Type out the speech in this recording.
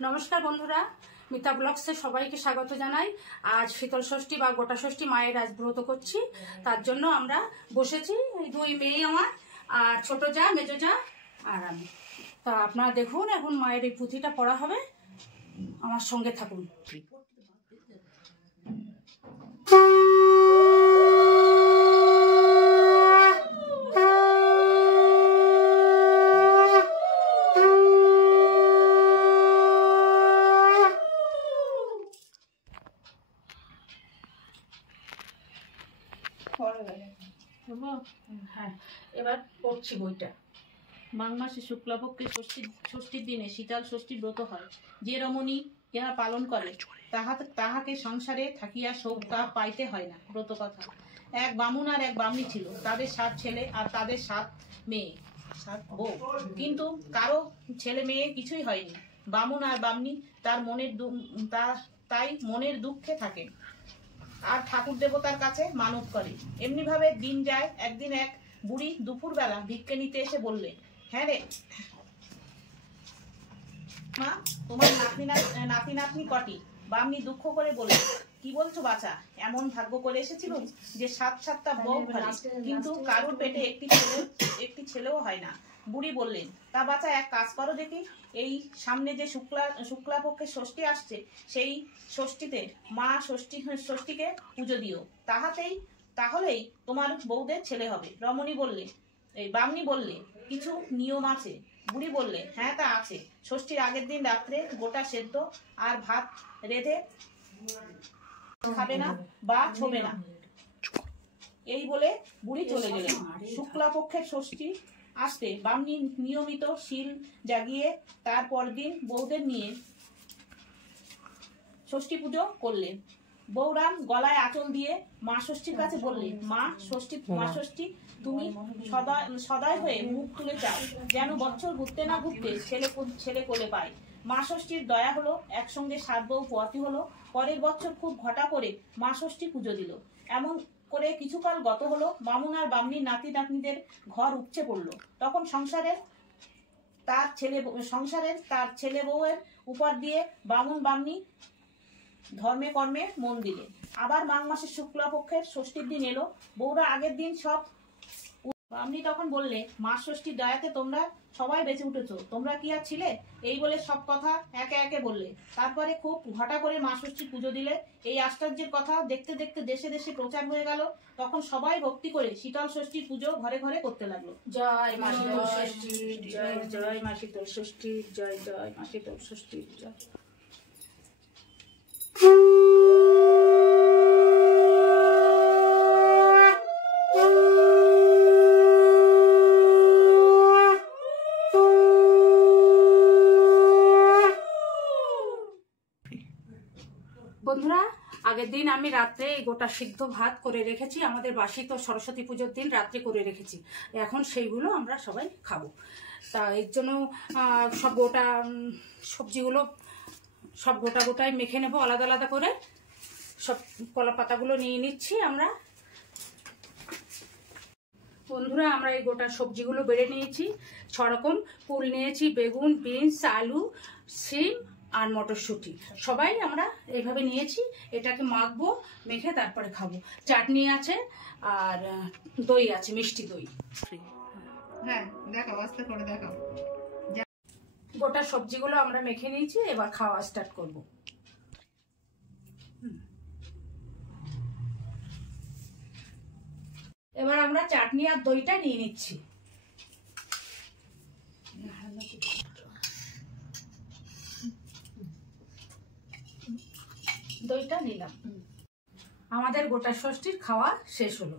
নমস্কার বন্ধুরা, মিতা ব্লগসে সবাইকে স্বাগত জানাই। আজ শীতল ষষ্ঠী বা গোটা ষষ্ঠী মায়ের আজ ব্রত করছি, তার জন্য আমরা বসেছি। দুই মেয়ে আমার, আর ছোট যা, মেজো যা আর আমি। তা আপনারা দেখুন, এখন মায়ের এই পুঁথিটা পড়া হবে, আমার সঙ্গে থাকুন। হ্যাঁ, এবার পড়ছি বইটা। মাঘ মাসে শুক্লাপক্ষে ষষ্ঠীর দিনে শীতল ষষ্ঠী ব্রত হয়। যে রমণী ইহা পালন করে তাহাকে সংসারে থাকিয়া শোক তাপ পাইতে হয় না। ব্রত কথা। এক বামুন আর এক বামনী ছিল, তাদের 7 ছেলে আর তাদের 7 মেয়ে, 7 বউ। কিন্তু কারো ছেলে মেয়ে কিছুই হয়নি। বামুন আর বামনী তাই মনের দুঃখে থাকে আর ঠাকুর দেবতার কাছে মানত করে। এমনি ভাবে দিন যায়। একদিন এক বুড়ি দুপুরবেলা ভিক্ষে নিতে এসে বললে, হ্যাঁ রে মা, তোমার নাতি নাতনি কটি? বামনি দুঃখ করে বলল, কি বলছো বাছা, এমন ভাগ্য করে এসেছিল যে 7-7টা বউ ঘরে, কিন্তু কারোর পেটে একটি ছেলেও হয় না। বুড়ি বললেন, তা বাছা এক কাজ করো দেখি, এই সামনে যে শুক্লাপক্ষের ষষ্ঠী আসছে, সেই ষষ্ঠীতে মা ষষ্ঠীকে পুজো দিও, তাহলেই তোমার বউদের ছেলে হবে। বামনি বললে, কিছু নিয়ম আছে? বুড়ি বললে, হ্যাঁ তা আছে। ষষ্ঠীর আগের দিন রাত্রে গোটা সেদ্ধ আর ভাত রেঁধে খাবে না বা ছোবে না। এই বলে বুড়ি চলে গেলেন। শুক্লাপক্ষের ষষ্ঠী আসতে বামনি নিয়মিত শিল জাগিয়ে তারপর দিন বউদের নিয়ে ষষ্ঠী পুজো করলেন। বৌরাম গলায় আঁচল দিয়ে মা ষষ্ঠীর কাছে বললে, মা ষষ্ঠী, তুমি সদয় হয়ে মুখ তুলে চাও, যেন বছর ঘুরতে না ঘুরতে ছেলে কোলে পায়। মা ষষ্ঠীর দয়া হলো, একসঙ্গে 7 বউ পোয়াতি হলো। পরের বছর খুব ঘটা করে মা ষষ্ঠী পুজো দিল। এমন করে কিছুকাল গত হলো। বামুন আর বামনির নাতি নাতনিদের ঘর উপচে পড়লো। তখন সংসারের তার ছেলে বউয়ের উপর দিয়ে বামুন বামনি ধর্মে কর্মে মন দিলে। আবার মাঘ মাসের শুক্লাপক্ষের ষষ্ঠীর দিন এলো। বউরা আগের দিন সব। বামনি তখন বললে, মা ষষ্ঠীর দয়াতে তোমরা সবাই বেঁচে উঠেছো, তোমরা কি আর ছিলে? এই বলে সব কথা একে একে বললে। তারপরে খুব ঘটা করে মা ষষ্ঠীর পুজো দিলে। এই আশ্চর্যের কথা দেখতে দেখতে দেশে দেশে প্রচার হয়ে গেল। তখন সবাই ভক্তি করে শীতল ষষ্ঠীর পুজো ঘরে ঘরে করতে লাগলো। জয় মা শীতল ষষ্ঠী, জয় জয় মা শীতল ষষ্ঠী, জয় জয় মা শীতল ষষ্ঠী, জয়। বন্ধুরা, আগের দিন আমি রাত্রে গোটা সিদ্ধ ভাত করে রেখেছি। আমাদের বাসি তো সরস্বতী পুজোর দিন রাত্রে করে রেখেছি। এখন সেইগুলো আমরা সবাই খাবো। তা এর জন্য সব গোটা সবজিগুলো সব গোটাই মেখে নেবো আলাদা আলাদা করে। সব কলা পাতাগুলো নিয়ে নিচ্ছি আমরা। বন্ধুরা, আমরা এই গোটা সবজিগুলো বেড়ে নিয়েছি। 6 রকম ফুল নিয়েছি, বেগুন, বিনস, আলু, সিম আর মটরশুঁটি সবাই আমরা এইভাবে নিয়েছি। এটাকে মাখবো, মেখে তারপরে খাবো। চাটনি আছে আর দই আছে, মিষ্টি দই। হ্যাঁ দেখাও, আস্তে করে দেখাও। গোটা সবজিগুলো আমরা মেখে নিয়েছি, এবার খাওয়া স্টার্ট করব। এবার আমরা চাটনি আর দইটা নিয়ে নিচ্ছি। দইটা নিলাম। আমাদের গোটা ষষ্ঠীর খাওয়া শেষ হলো।